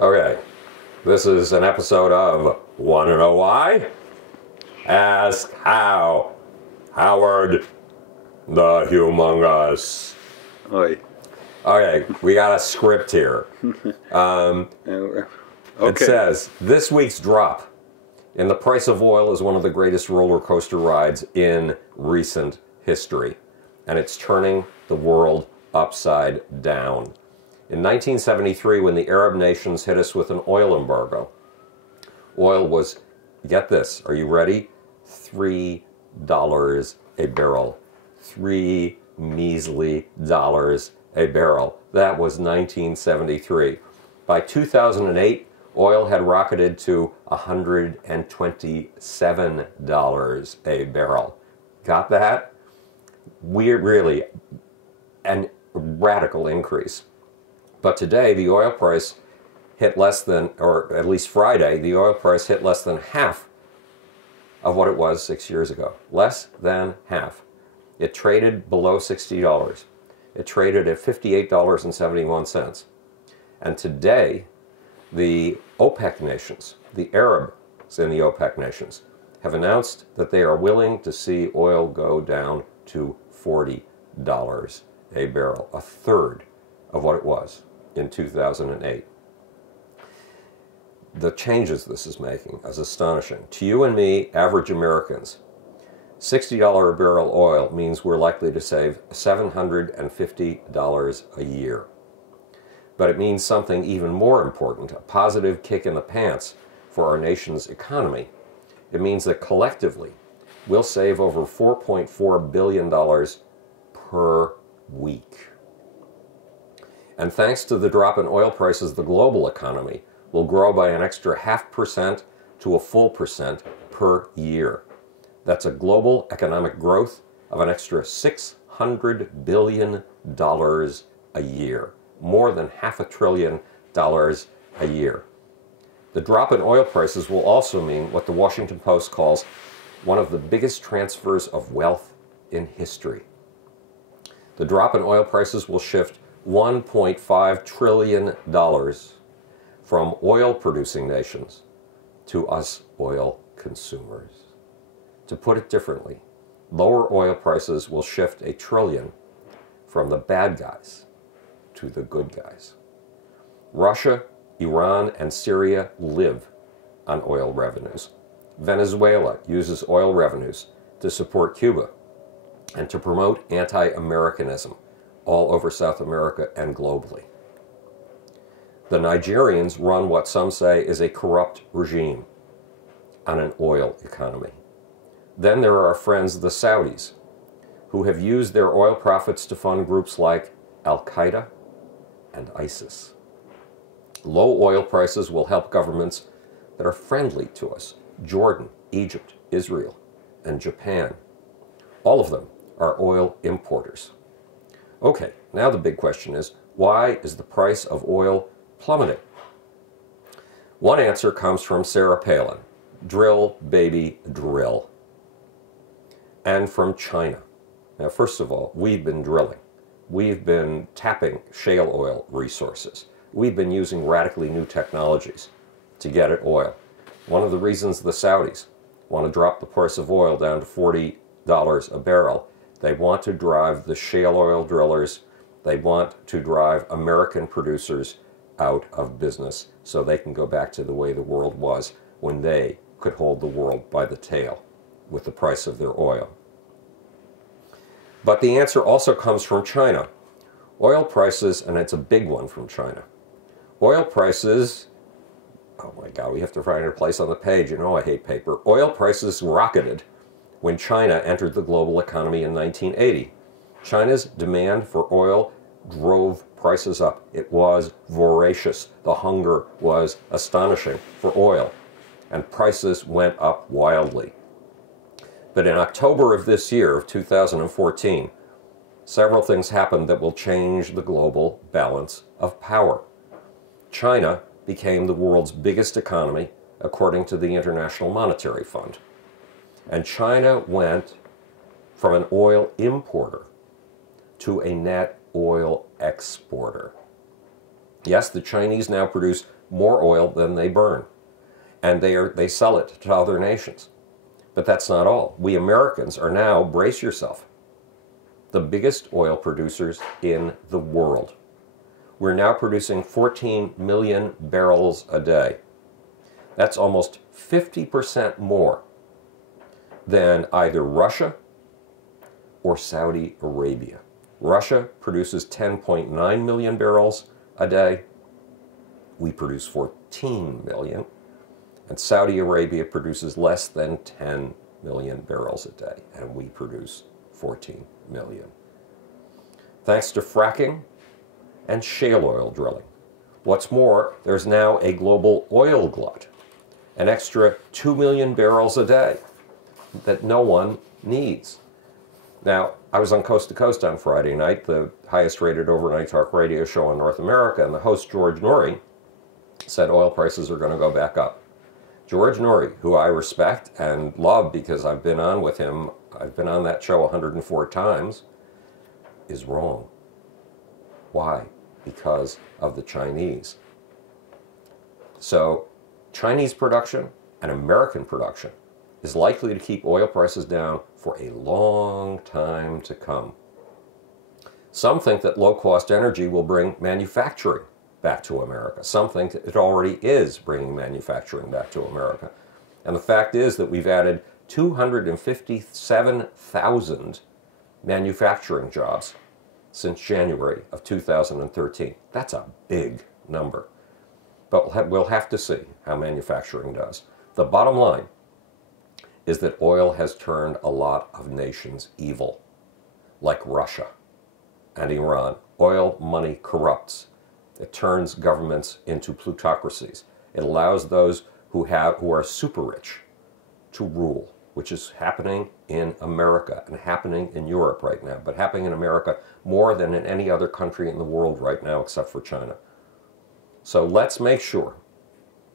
Okay, this is an episode of Wanna Know Why? Ask How. Howard the Humongous. Oi. Okay, we got a script here. Okay. It says, this week's drop in the price of oil is one of the greatest roller coaster rides in recent history. And it's turning the world upside down. In 1973, when the Arab nations hit us with an oil embargo, oil was, get this, are you ready? $3 a barrel. $3 measly dollars a barrel. That was 1973. By 2008, oil had rocketed to $127 a barrel. Got that? Weird, really, a radical increase. But today, the oil price hit less than, or at least Friday, the oil price hit less than half of what it was 6 years ago. Less than half. It traded below $60. It traded at $58.71. And today, the OPEC nations, the Arabs in the OPEC nations, have announced that they are willing to see oil go down to $40 a barrel, a third of what it was in 2008. The changes this is making is astonishing. To you and me, average Americans, $60 a barrel oil means we're likely to save $750 a year. But it means something even more important, a positive kick in the pants for our nation's economy. It means that collectively, we'll save over $4.4 billion per week. And thanks to the drop in oil prices, the global economy will grow by an extra 0.5% to a full percent per year. That's a global economic growth of an extra $600 billion a year. More than $500 billion a year. The drop in oil prices will also mean what the Washington Post calls one of the biggest transfers of wealth in history. The drop in oil prices will shift $1.5 trillion from oil-producing nations to us oil consumers. To put it differently, lower oil prices will shift $1 trillion from the bad guys to the good guys. Russia, Iran, and Syria live on oil revenues. Venezuela uses oil revenues to support Cuba and to promote anti-Americanism all over South America and globally. The Nigerians run what some say is a corrupt regime on an oil economy. Then there are our friends, the Saudis, who have used their oil profits to fund groups like Al-Qaeda and ISIS. Low oil prices will help governments that are friendly to us: Jordan, Egypt, Israel, and Japan. All of them are oil importers. Okay, now the big question is, why is the price of oil plummeting? One answer comes from Sarah Palin, drill, baby, drill. And from China. Now, first of all, we've been drilling. We've been tapping shale oil resources. We've been using radically new technologies to get at oil. One of the reasons the Saudis want to drop the price of oil down to $40 a barrel, they want to drive the shale oil drillers, they want to drive American producers out of business so they can go back to the way the world was when they could hold the world by the tail with the price of their oil. But the answer also comes from China. Oil prices, and it's a big one from China. Oil prices, oh my God, we have to find a place on the page. You know I hate paper. Oil prices rocketed when China entered the global economy in 1980. China's demand for oil drove prices up. It was voracious. The hunger was astonishing for oil, and prices went up wildly. But in October of this year, of 2014, several things happened that will change the global balance of power. China became the world's biggest economy, according to the International Monetary Fund. And China went from an oil importer to a net oil exporter. Yes, the Chinese now produce more oil than they burn, and they sell it to other nations. But that's not all. We Americans are now, brace yourself, the biggest oil producers in the world. We're now producing 14 million barrels a day. That's almost 50% more than either Russia or Saudi Arabia. Russia produces 10.9 million barrels a day. We produce 14 million. And Saudi Arabia produces less than 10 million barrels a day, and we produce 14 million. Thanks to fracking and shale oil drilling. What's more, there's now a global oil glut, an extra 2 million barrels a day that no one needs. Now, I was on Coast to Coast on Friday night, the highest rated overnight talk radio show in North America, and the host, George Norrie, said oil prices are going to go back up. George Norrie, who I respect and love because I've been on with him, I've been on that show 104 times, is wrong. Why? Because of the Chinese. So, Chinese production and American production is likely to keep oil prices down for a long time to come. Some think that low-cost energy will bring manufacturing back to America. Some think it already is bringing manufacturing back to America. And the fact is that we've added 257,000 manufacturing jobs since January of 2013. That's a big number. But we'll have to see how manufacturing does. The bottom line is that oil has turned a lot of nations evil, like Russia and Iran. Oil money corrupts. It turns governments into plutocracies. It allows those who are super rich to rule, which is happening in America and happening in Europe right now, but happening in America more than in any other country in the world right now except for China. So let's make sure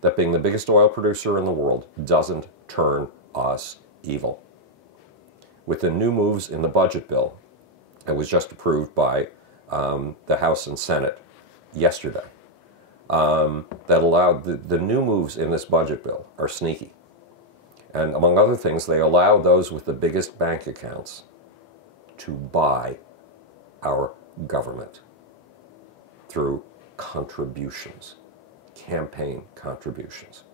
that being the biggest oil producer in the world doesn't turn us evil. With the new moves in the budget bill, it was just approved by the House and Senate yesterday, that allowed the new moves in this budget bill are sneaky. And among other things, they allow those with the biggest bank accounts to buy our government through contributions, campaign contributions.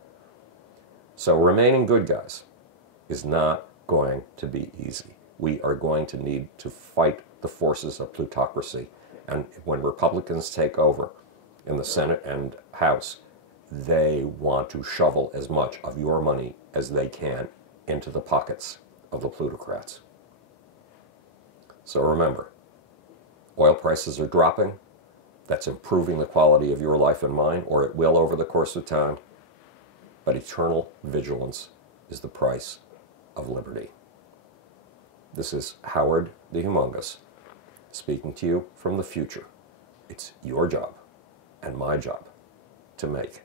So remaining good guys is not going to be easy. We are going to need to fight the forces of plutocracy. And when Republicans take over in the Senate and House, they want to shovel as much of your money as they can into the pockets of the plutocrats. So remember, oil prices are dropping. That's improving the quality of your life and mine, or it will over the course of time. But eternal vigilance is the price of liberty. This is Howard the Humongous, speaking to you from the future. It's your job and my job to make